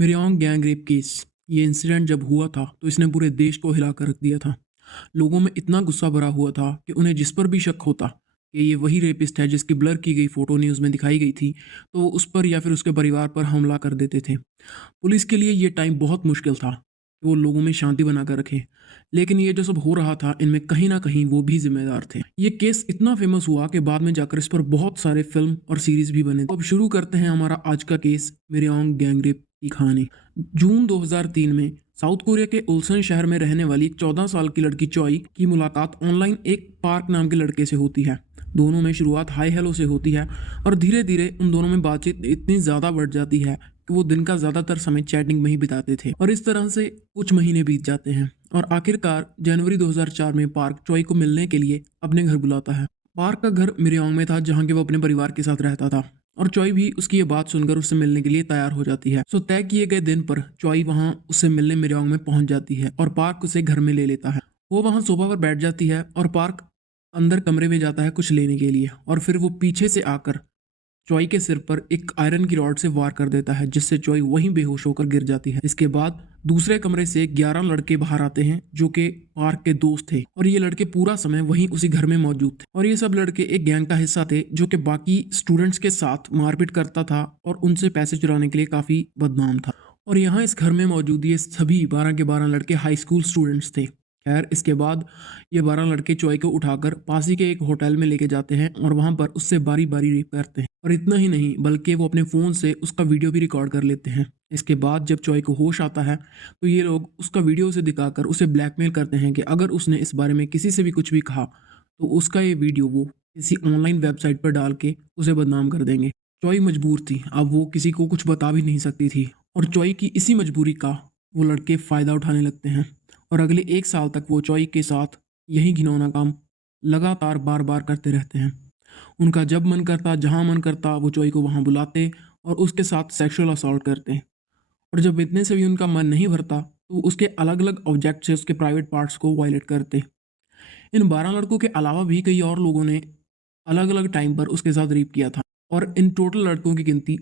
मिरयांग gang rape case. ये incident जब हुआ था तो इसने पूरे देश को हिला कर रख दिया था। लोगों में इतना गुस्सा भरा हुआ था कि उन्हें जिस पर भी शक होता कि ये वही रेपिस्ट है जिसकी ब्लर की गई फोटो न्यूज़ में दिखाई गई थी, तो वो उस पर या फिर उसके परिवार पर हमला कर देते थे। पुलिस के लिए ये टाइम बहुत मुश्किल था कि वो लोगों में शांति बनाकर रखे। लेकिन ये जो सब हो रहा था इनमें कहीं ना कहीं वो भी जिम्मेदार थे। ये केस इतना फेमस हुआ कि बाद में जाकर इस पर बहुत सारे फिल्म और सीरीज भी बने। तो अब शुरू करते हैं हमारा आज का केस, मिरयांग गैंग रेप की कहानी। जून 2003 में साउथ कोरिया के उल्सन शहर में रहने वाली 14 साल की लड़की चॉय की मुलाकात ऑनलाइन एक पार्क नाम के लड़के से होती है। दोनों में शुरुआत हाई हेलो से होती है और धीरे धीरे उन दोनों में बातचीत इतनी ज़्यादा बढ़ जाती है कि वो दिन का ज़्यादातर समय चैटिंग में ही बिताते थे। और इस तरह से कुछ महीने बीत जाते हैं और आखिरकार जनवरी 2004 में पार्क चॉय को मिलने के लिए अपने घर बुलाता है। पार्क का घर मिरयांग में था जहाँ के वो अपने परिवार के साथ रहता था और चॉय भी उसकी ये बात सुनकर उससे मिलने के लिए तैयार हो जाती है। सो तय किए गए दिन पर चॉय वहाँ उससे मिलने मिरयांग में पहुंच जाती है और पार्क उसे घर में ले लेता है। वो वहाँ सोफा पर बैठ जाती है और पार्क अंदर कमरे में जाता है कुछ लेने के लिए और फिर वो पीछे से आकर चॉय के सिर पर एक आयरन की रॉड से वार कर देता है, जिससे चॉय वहीं बेहोश होकर गिर जाती है। इसके बाद दूसरे कमरे से 11 लड़के बाहर आते हैं जो कि पार्क के दोस्त थे और ये लड़के पूरा समय वहीं उसी घर में मौजूद थे। और ये सब लड़के एक गैंग का हिस्सा थे जो कि बाकी स्टूडेंट्स के साथ मारपीट करता था और उनसे पैसे चुराने के लिए काफी बदनाम था। और यहाँ इस घर में मौजूद ये सभी 12 के 12 लड़के हाई स्कूल स्टूडेंट्स थे। खैर, इसके बाद ये 12 लड़के चॉय को उठाकर पास ही के एक होटल में लेके जाते हैं और वहां पर उससे बारी बारी रेप करते हैं। और इतना ही नहीं बल्कि वो अपने फ़ोन से उसका वीडियो भी रिकॉर्ड कर लेते हैं। इसके बाद जब चॉय को होश आता है तो ये लोग उसका वीडियो उसे दिखाकर उसे ब्लैकमेल करते हैं कि अगर उसने इस बारे में किसी से भी कुछ भी कहा तो उसका ये वीडियो वो किसी ऑनलाइन वेबसाइट पर डाल के उसे बदनाम कर देंगे। चॉय मजबूर थी, अब वो किसी को कुछ बता भी नहीं सकती थी और चॉय की इसी मजबूरी का वो लड़के फ़ायदा उठाने लगते हैं और अगले 1 साल तक वो चॉय के साथ यही घिनौना काम लगातार बार बार करते रहते हैं। उनका जब मन करता, जहाँ मन करता, वो चॉय को वहाँ बुलाते और उसके साथ सेक्सुअल असॉल्ट करते। और जब इतने से भी उनका मन नहीं भरता तो उसके अलग अलग ऑब्जेक्ट से उसके प्राइवेट पार्ट्स को वायलेट करते। इन 12 लड़कों के अलावा भी कई और लोगों ने अलग अलग टाइम पर उसके साथ रेप किया था और इन टोटल लड़कों की गिनती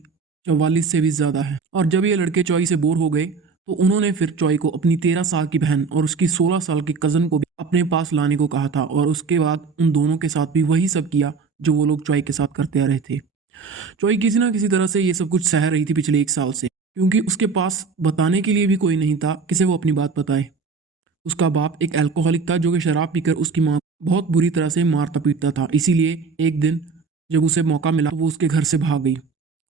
44 से भी ज़्यादा है। और जब ये लड़के चॉय से बोर हो गए तो उन्होंने फिर चॉय को अपनी 13 साल की बहन और उसकी 16 साल की कज़न को भी अपने पास लाने को कहा था और उसके बाद उन दोनों के साथ भी वही सब किया जो वो लोग चॉय के साथ करते आ रहे थे। चॉय किसी ना किसी तरह से ये सब कुछ सह रही थी पिछले 1 साल से, क्योंकि उसके पास बताने के लिए भी कोई नहीं था किसे वो अपनी बात बताए। उसका बाप एक अल्कोहलिक था जो कि शराब पीकर उसकी माँ बहुत बुरी तरह से मारता पीटता था। इसीलिए एक दिन जब उसे मौका मिला तो वो उसके घर से भाग गई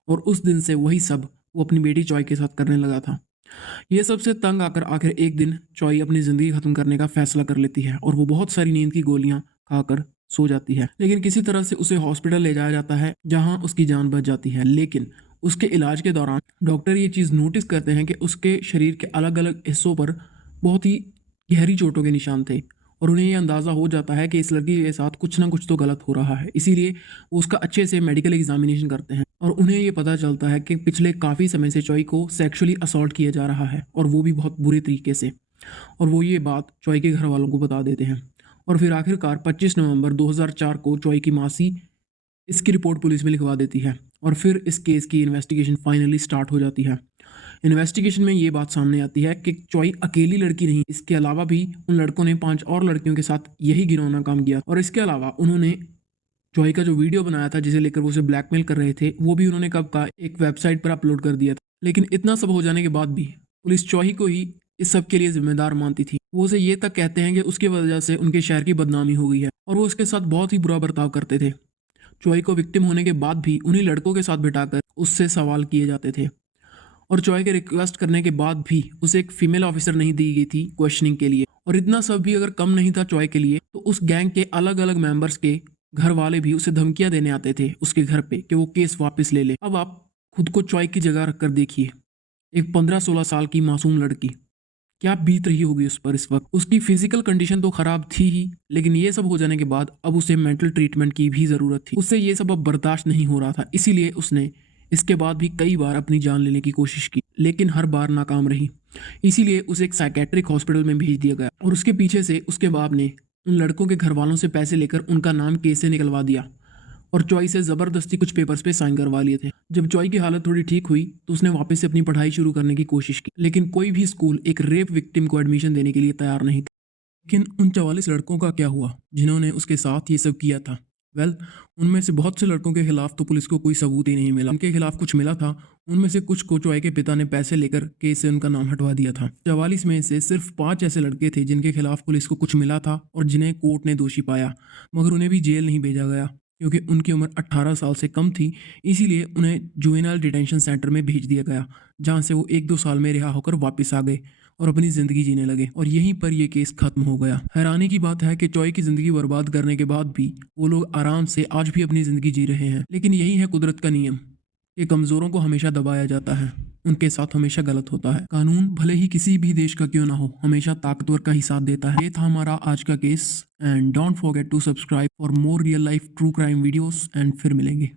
और उस दिन से वही सब वो अपनी बेटी चॉय के साथ करने लगा था। ये सबसे तंग आकर आखिर एक दिन चॉय अपनी ज़िंदगी ख़त्म करने का फैसला कर लेती है और वो बहुत सारी नींद की गोलियां खाकर सो जाती है। लेकिन किसी तरह से उसे हॉस्पिटल ले जाया जाता है जहां उसकी जान बच जाती है। लेकिन उसके इलाज के दौरान डॉक्टर ये चीज़ नोटिस करते हैं कि उसके शरीर के अलग अलग हिस्सों पर बहुत ही गहरी चोटों के निशान थे और उन्हें ये अंदाज़ा हो जाता है कि इस लड़की के साथ कुछ ना कुछ तो गलत हो रहा है। इसीलिए वो उसका अच्छे से मेडिकल एग्जामिनेशन करते हैं और उन्हें ये पता चलता है कि पिछले काफ़ी समय से चॉय को सेक्सुअली असॉल्ट किया जा रहा है और वो भी बहुत बुरे तरीके से। और वो ये बात चॉय के घर वालों को बता देते हैं और फिर आखिरकार 25 नवंबर 2004 को चॉय की मासी इसकी रिपोर्ट पुलिस में लिखवा देती है और फिर इस केस की इन्वेस्टिगेशन फाइनली स्टार्ट हो जाती है। इन्वेस्टिगेशन में ये बात सामने आती है कि चॉय अकेली लड़की नहीं, इसके अलावा भी उन लड़कों ने 5 और लड़कियों के साथ यही घिनौना काम किया और इसके अलावा उन्होंने जॉय का जो वीडियो बनाया था जिसे लेकर वो उसे ब्लैकमेल कर रहे थे वो भी उन्होंने कब का एक वेबसाइट पर अपलोड कर दिया था। लेकिन इतना सब हो जाने के बाद भी पुलिस जॉय को ही इस सब के लिए जिम्मेदार मानती थी। वो उसे ये तक कहते हैं कि उसकी वजह से उनके शहर की बदनामी हो गई है और वो उसके साथ बहुत ही बुरा बर्ताव करते थे। जॉय को विक्टिम होने के बाद भी उन्हीं लड़कों के साथ बिठाकर उससे सवाल किए जाते थे और जॉय के रिक्वेस्ट करने के बाद भी उसे एक फीमेल ऑफिसर नहीं दी गई थी क्वेश्चनिंग के लिए। और इतना सब भी अगर कम नहीं था जॉय के लिए तो उस गैंग के अलग अलग मेंबर्स के घर वाले भी उसे धमकियां देने आते थे उसके घर पे कि वो केस वापस ले ले। अब आप खुद को जॉय की जगह रखकर देखिए, एक 15-16 साल की मासूम लड़की, क्या बीत रही होगी उस पर इस वक्त। उसकी फिजिकल कंडीशन तो खराब थी ही, लेकिन ये सब हो जाने के बाद अब उसे मेंटल ट्रीटमेंट की भी ज़रूरत थी। उससे ये सब अब बर्दाश्त नहीं हो रहा था, इसीलिए उसने इसके बाद भी कई बार अपनी जान लेने की कोशिश की लेकिन हर बार नाकाम रही। इसीलिए उसे एक साइकेट्रिक हॉस्पिटल में भेज दिया गया और उसके पीछे से उसके बाप ने उन लड़कों के घर वालों से पैसे लेकर उनका नाम केस से निकलवा दिया और चॉय से ज़बरदस्ती कुछ पेपर्स पे साइन करवा लिए थे। जब चॉय की हालत थोड़ी ठीक हुई तो उसने वापस से अपनी पढ़ाई शुरू करने की कोशिश की, लेकिन कोई भी स्कूल एक रेप विक्टिम को एडमिशन देने के लिए तैयार नहीं था। लेकिन उन 44 लड़कों का क्या हुआ जिन्होंने उसके साथ ये सब किया था? वेल, उनमें से बहुत से लड़कों के खिलाफ तो पुलिस को कोई सबूत ही नहीं मिला। उनके खिलाफ कुछ मिला था, उनमें से कुछ को चॉय के पिता ने पैसे लेकर केस से उनका नाम हटवा दिया था। 44 में से सिर्फ 5 ऐसे लड़के थे जिनके खिलाफ पुलिस को कुछ मिला था और जिन्हें कोर्ट ने दोषी पाया, मगर उन्हें भी जेल नहीं भेजा गया क्योंकि उनकी उम्र 18 साल से कम थी। इसीलिए उन्हें जुवेनाइल डिटेंशन सेंटर में भेज दिया गया, जहां से वो 1-2 साल में रिहा होकर वापस आ गए और अपनी ज़िंदगी जीने लगे, और यहीं पर ये केस खत्म हो गया। हैरानी की बात है कि चॉय की ज़िंदगी बर्बाद करने के बाद भी वो लोग आराम से आज भी अपनी ज़िंदगी जी रहे हैं। लेकिन यही है कुदरत का नियम कि कमज़ोरों को हमेशा दबाया जाता है, उनके साथ हमेशा गलत होता है। कानून भले ही किसी भी देश का क्यों ना हो, हमेशा ताकतवर का ही साथ देता है। ये था हमारा आज का केस, and don't forget to subscribe for more real life true crime videos, and फिर मिलेंगे।